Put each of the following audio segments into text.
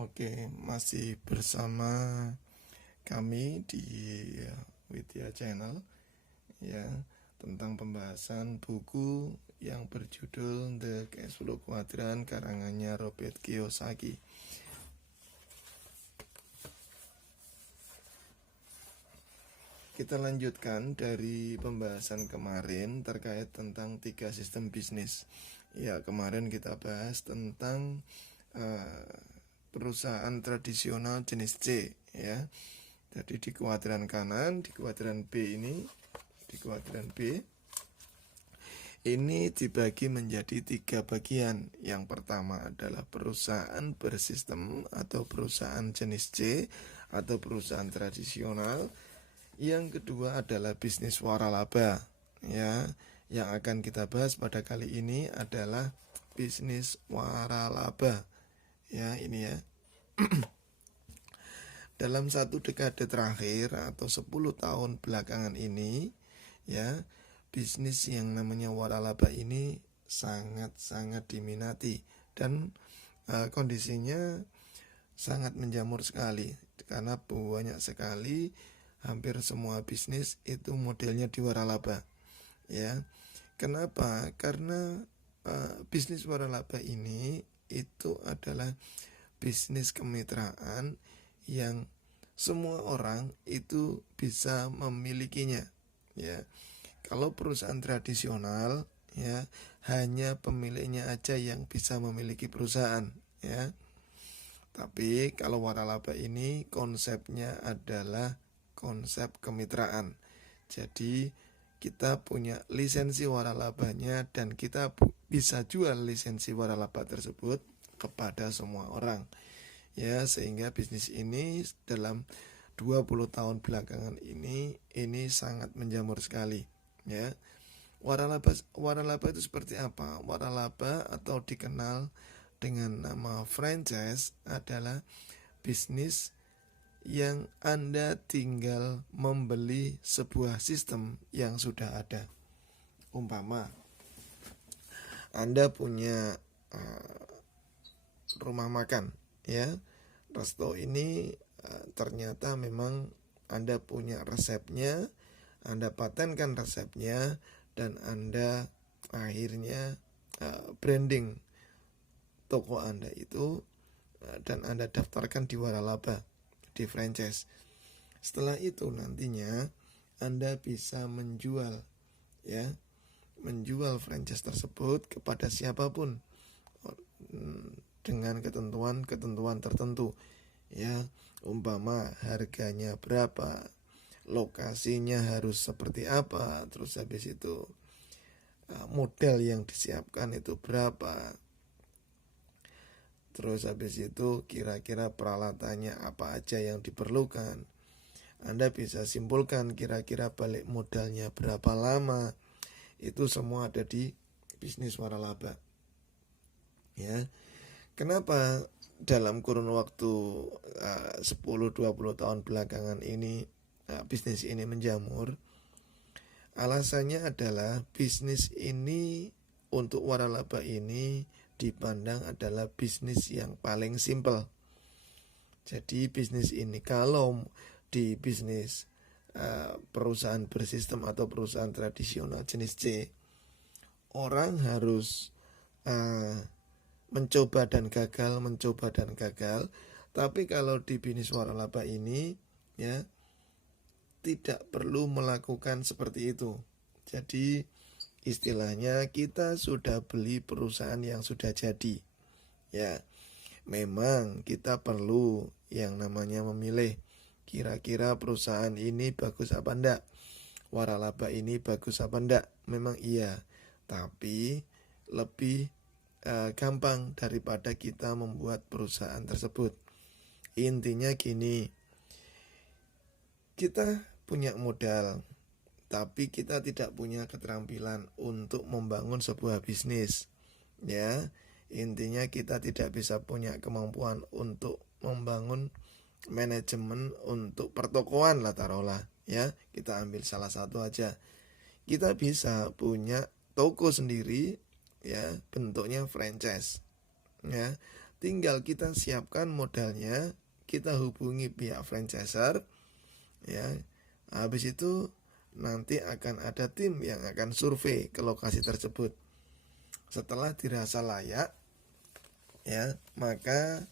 Oke, masih bersama kami di Widya Channel ya, tentang pembahasan buku yang berjudul The Cash Flow Quadrant karangannya Robert Kiyosaki. Kita lanjutkan dari pembahasan kemarin terkait tentang 3 sistem bisnis. Ya, kemarin kita bahas tentang perusahaan tradisional jenis C ya. Jadi di kuadran kanan, di kuadran B ini dibagi menjadi 3 bagian. Yang pertama adalah perusahaan bersistem atau perusahaan jenis C atau perusahaan tradisional. Yang kedua adalah bisnis waralaba ya. Yang akan kita bahas pada kali ini adalah bisnis waralaba. Ya, ini ya. Dalam 1 dekade terakhir atau 10 tahun belakangan ini ya, bisnis yang namanya waralaba ini sangat-sangat diminati dan kondisinya sangat menjamur sekali karena banyak sekali, hampir semua bisnis itu modelnya di waralaba ya. Kenapa? Karena bisnis waralaba ini itu adalah bisnis kemitraan yang semua orang itu bisa memilikinya ya. Kalau perusahaan tradisional ya, hanya pemiliknya aja yang bisa memiliki perusahaan ya. Tapi kalau waralaba ini konsepnya adalah konsep kemitraan. Jadi kita punya lisensi waralabanya dan kita bisa jual lisensi waralaba tersebut kepada semua orang ya, sehingga bisnis ini dalam 20 tahun belakangan ini sangat menjamur sekali ya. Waralaba itu seperti apa? Waralaba atau dikenal dengan nama franchise adalah bisnis yang Anda tinggal membeli sebuah sistem yang sudah ada. Umpama Anda punya rumah makan ya, resto ini ternyata memang Anda punya resepnya, Anda patenkan resepnya, dan Anda akhirnya branding toko Anda itu dan Anda daftarkan di waralaba, di franchise. Setelah itu nantinya Anda bisa menjual ya, menjual franchise tersebut kepada siapapun dengan ketentuan tertentu ya. Umpama harganya berapa, lokasinya harus seperti apa, terus habis itu model yang disiapkan itu berapa, terus habis itu kira-kira peralatannya apa aja yang diperlukan. Anda bisa simpulkan kira-kira balik modalnya berapa lama. Itu semua ada di bisnis waralaba ya. Kenapa dalam kurun waktu 10-20 tahun belakangan ini bisnis ini menjamur? Alasannya adalah bisnis ini untuk waralaba ini dipandang adalah bisnis yang paling simple. Jadi bisnis ini kalau di bisnis perusahaan bersistem atau perusahaan tradisional jenis C, orang harus mencoba dan gagal. Tapi kalau di bisnis waralaba ini ya, tidak perlu melakukan seperti itu. Jadi istilahnya kita sudah beli perusahaan yang sudah jadi ya. Memang kita perlu yang namanya memilih kira-kira perusahaan ini bagus apa enggak, waralaba ini bagus apa enggak. Memang iya, tapi lebih gampang daripada kita membuat perusahaan tersebut. Intinya gini, kita punya modal, tapi kita tidak punya keterampilan untuk membangun sebuah bisnis ya. Intinya kita tidak bisa punya kemampuan untuk membangun manajemen untuk pertokoan lah, taruhlah ya. Kita ambil salah satu aja. Kita bisa punya toko sendiri ya, bentuknya franchise ya. tinggal kita siapkan modalnya, kita hubungi pihak franchisor, ya. Habis itu nanti akan ada tim yang akan survei ke lokasi tersebut. Setelah dirasa layak, ya, maka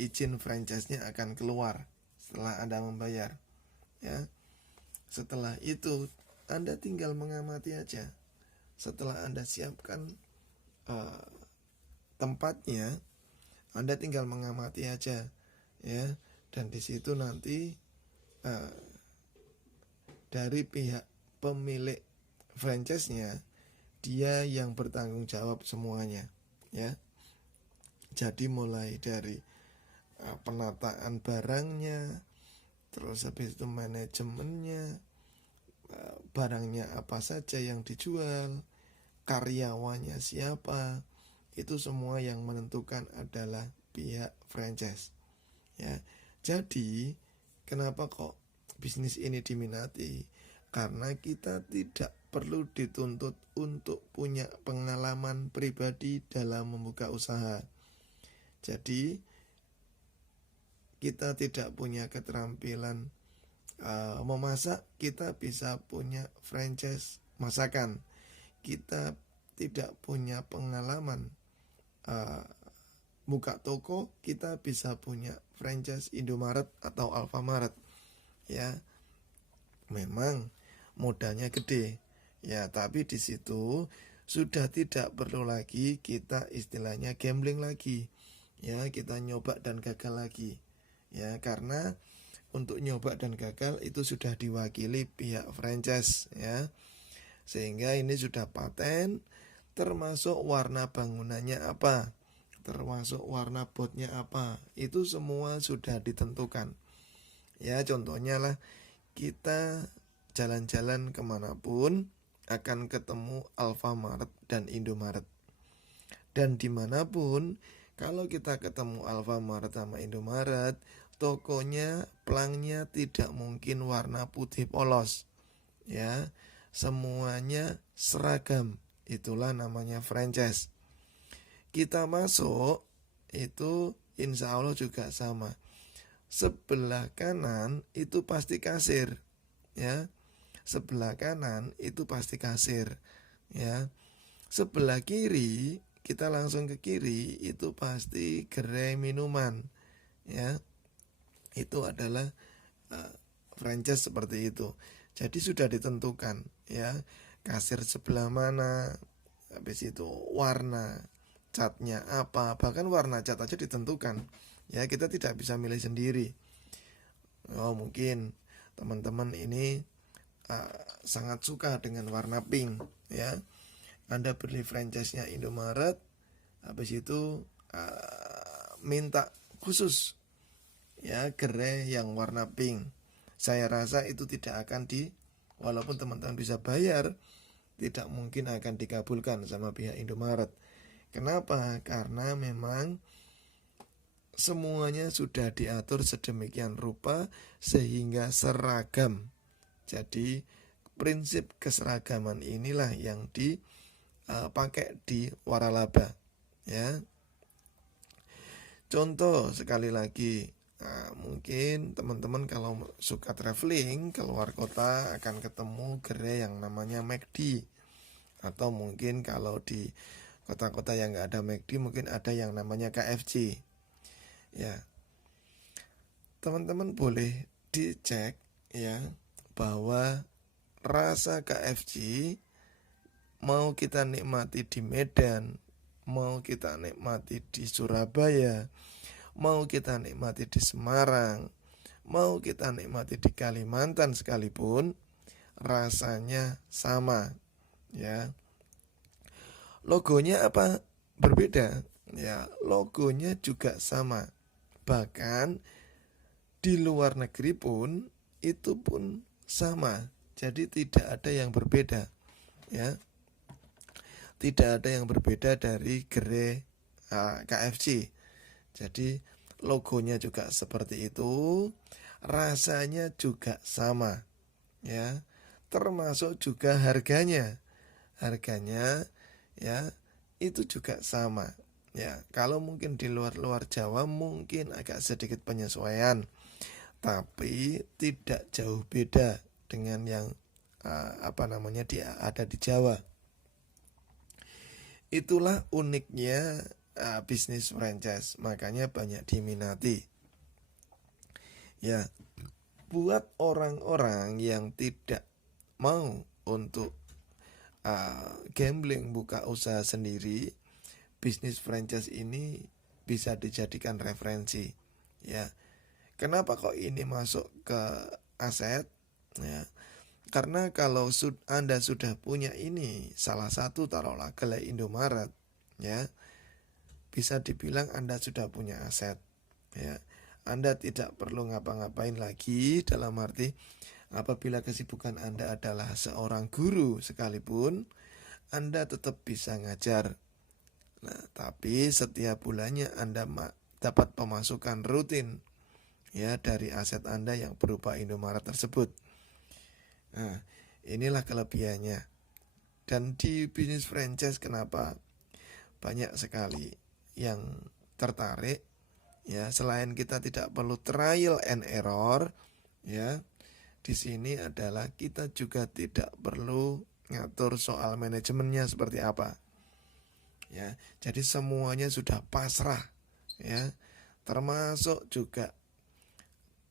izin franchise-nya akan keluar setelah Anda membayar, ya. Setelah itu Anda tinggal mengamati aja. Setelah Anda siapkan tempatnya, Anda tinggal mengamati aja, ya. Dan di situ nanti dari pihak pemilik franchise-nya, dia yang bertanggung jawab semuanya, ya. Jadi mulai dari penataan barangnya, terus habis itu manajemennya, barangnya apa saja yang dijual, karyawannya siapa, itu semua yang menentukan adalah pihak franchise, ya. Jadi kenapa kok bisnis ini diminati? Karena kita tidak perlu dituntut untuk punya pengalaman pribadi dalam membuka usaha. Jadi kita tidak punya keterampilan memasak, kita bisa punya franchise masakan. Kita tidak punya pengalaman buka toko, kita bisa punya franchise Indomaret atau Alfamaret, ya. Memang modalnya gede, ya, tapi di situ sudah tidak perlu lagi kita istilahnya gambling lagi, ya. Kita nyoba dan gagal lagi, ya, karena untuk nyoba dan gagal itu sudah diwakili pihak franchise, ya. Sehingga ini sudah paten, termasuk warna bangunannya apa, termasuk warna botnya apa, itu semua sudah ditentukan, ya. Contohnya lah, kita jalan-jalan kemanapun akan ketemu Alfamaret dan Indomaret. Dan dimanapun kalau kita ketemu Alfamaret sama Indomaret, tokonya, pelangnya tidak mungkin warna putih polos, ya. Semuanya seragam, itulah namanya franchise. Kita masuk itu insya Allah juga sama. Sebelah kanan itu pasti kasir, ya. Sebelah kanan itu pasti kasir, ya. Sebelah kiri, kita langsung ke kiri, itu pasti gerai minuman, ya. Itu adalah franchise seperti itu. Jadi sudah ditentukan, ya, kasir sebelah mana, habis itu warna catnya apa, bahkan warna cat aja ditentukan, ya. Kita tidak bisa milih sendiri. Oh, mungkin teman-teman ini sangat suka dengan warna pink, ya. Anda beli franchise-nya Indomaret, habis itu minta khusus, ya, gerai yang warna pink. Saya rasa itu tidak akan walaupun teman-teman bisa bayar, tidak mungkin akan dikabulkan sama pihak Indomaret. Kenapa? Karena memang semuanya sudah diatur sedemikian rupa sehingga seragam. Jadi prinsip keseragaman inilah yang dipakai di waralaba, ya. Contoh sekali lagi, mungkin teman-teman kalau suka traveling keluar kota akan ketemu gerai yang namanya McD, atau mungkin kalau di kota-kota yang nggak ada McD mungkin ada yang namanya KFC, ya. Teman-teman boleh dicek, ya, bahwa rasa KFC mau kita nikmati di Medan, mau kita nikmati di Surabaya, mau kita nikmati di Semarang, mau kita nikmati di Kalimantan sekalipun, rasanya sama, ya. Logonya apa? Berbeda, ya. Logonya juga sama. Bahkan di luar negeri pun itu pun sama. Jadi tidak ada yang berbeda, ya. Tidak ada yang berbeda dari gerai KFC. Jadi logonya juga seperti itu, rasanya juga sama, ya. Termasuk juga harganya, ya, itu juga sama, Ya, kalau mungkin di luar Jawa mungkin agak sedikit penyesuaian, tapi tidak jauh beda dengan yang ada di Jawa. Itulah uniknya bisnis franchise, makanya banyak diminati. Ya, buat orang-orang yang tidak mau untuk gambling, buka usaha sendiri, bisnis franchise ini bisa dijadikan referensi. Ya, kenapa kok ini masuk ke aset? Ya, karena kalau Anda sudah punya ini, salah satu taruhlah Gelai Indomaret, ya, bisa dibilang Anda sudah punya aset. Ya, Anda tidak perlu ngapa-ngapain lagi, dalam arti apabila kesibukan Anda adalah seorang guru sekalipun, Anda tetap bisa ngajar. Nah, tapi setiap bulannya Anda dapat pemasukan rutin, ya, dari aset Anda yang berupa Indomaret tersebut. Nah, inilah kelebihannya. Dan di bisnis franchise kenapa banyak sekali yang tertarik, ya, selain kita tidak perlu trial and error, ya, di sini adalah kita juga tidak perlu ngatur soal manajemennya seperti apa. Ya, jadi semuanya sudah pasrah, ya, termasuk juga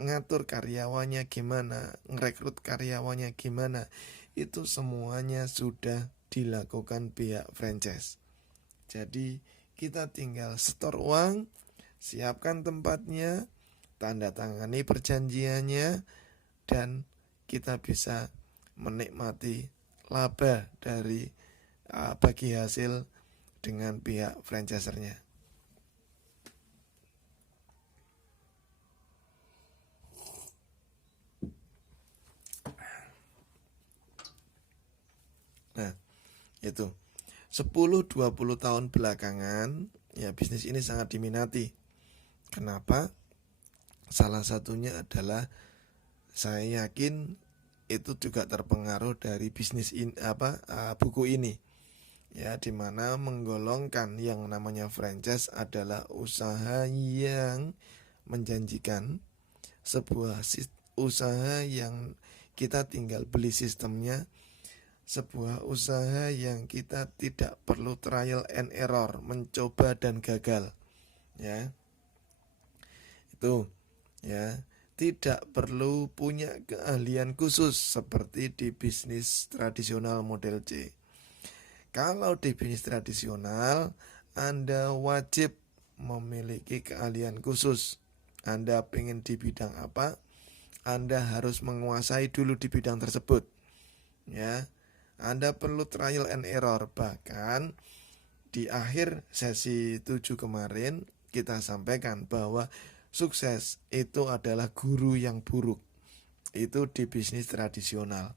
ngatur karyawannya gimana, ngerekrut karyawannya gimana, itu semuanya sudah dilakukan pihak franchise. Jadi kita tinggal setor uang, siapkan tempatnya, tanda tangani perjanjiannya, dan kita bisa menikmati laba dari bagi hasil dengan pihak franchisernya. Nah, itu 10-20 tahun belakangan, ya, bisnis ini sangat diminati. Kenapa? Salah satunya adalah saya yakin itu juga terpengaruh dari bisnis buku ini. Ya, dimana menggolongkan yang namanya franchise adalah usaha yang menjanjikan, sebuah usaha yang kita tinggal beli sistemnya, sebuah usaha yang kita tidak perlu trial and error, mencoba dan gagal. Ya, itu, ya, tidak perlu punya keahlian khusus seperti di bisnis tradisional model C. Kalau di bisnis tradisional, Anda wajib memiliki keahlian khusus. Anda pengen di bidang apa, Anda harus menguasai dulu di bidang tersebut. Ya, Anda perlu trial and error. Bahkan di akhir sesi 7 kemarin kita sampaikan bahwa sukses itu adalah guru yang buruk. Itu di bisnis tradisional.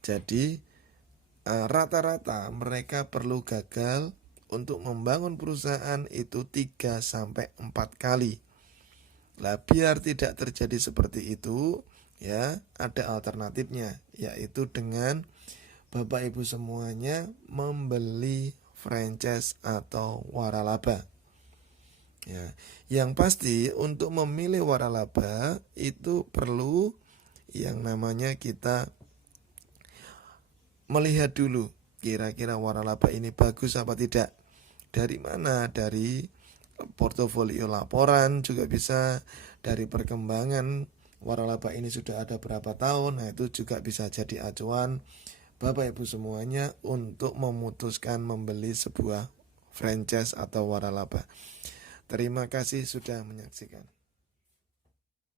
Jadi rata-rata mereka perlu gagal untuk membangun perusahaan itu 3-4 kali. Lah, biar tidak terjadi seperti itu, ya, ada alternatifnya, yaitu dengan Bapak Ibu semuanya membeli franchise atau waralaba. Ya, yang pasti untuk memilih waralaba itu perlu yang namanya kita melihat dulu kira-kira waralaba ini bagus apa tidak. Dari mana? Dari portofolio laporan juga bisa, dari perkembangan waralaba ini sudah ada berapa tahun. Nah, itu juga bisa jadi acuan Bapak Ibu semuanya untuk memutuskan membeli sebuah franchise atau waralaba. Terima kasih sudah menyaksikan.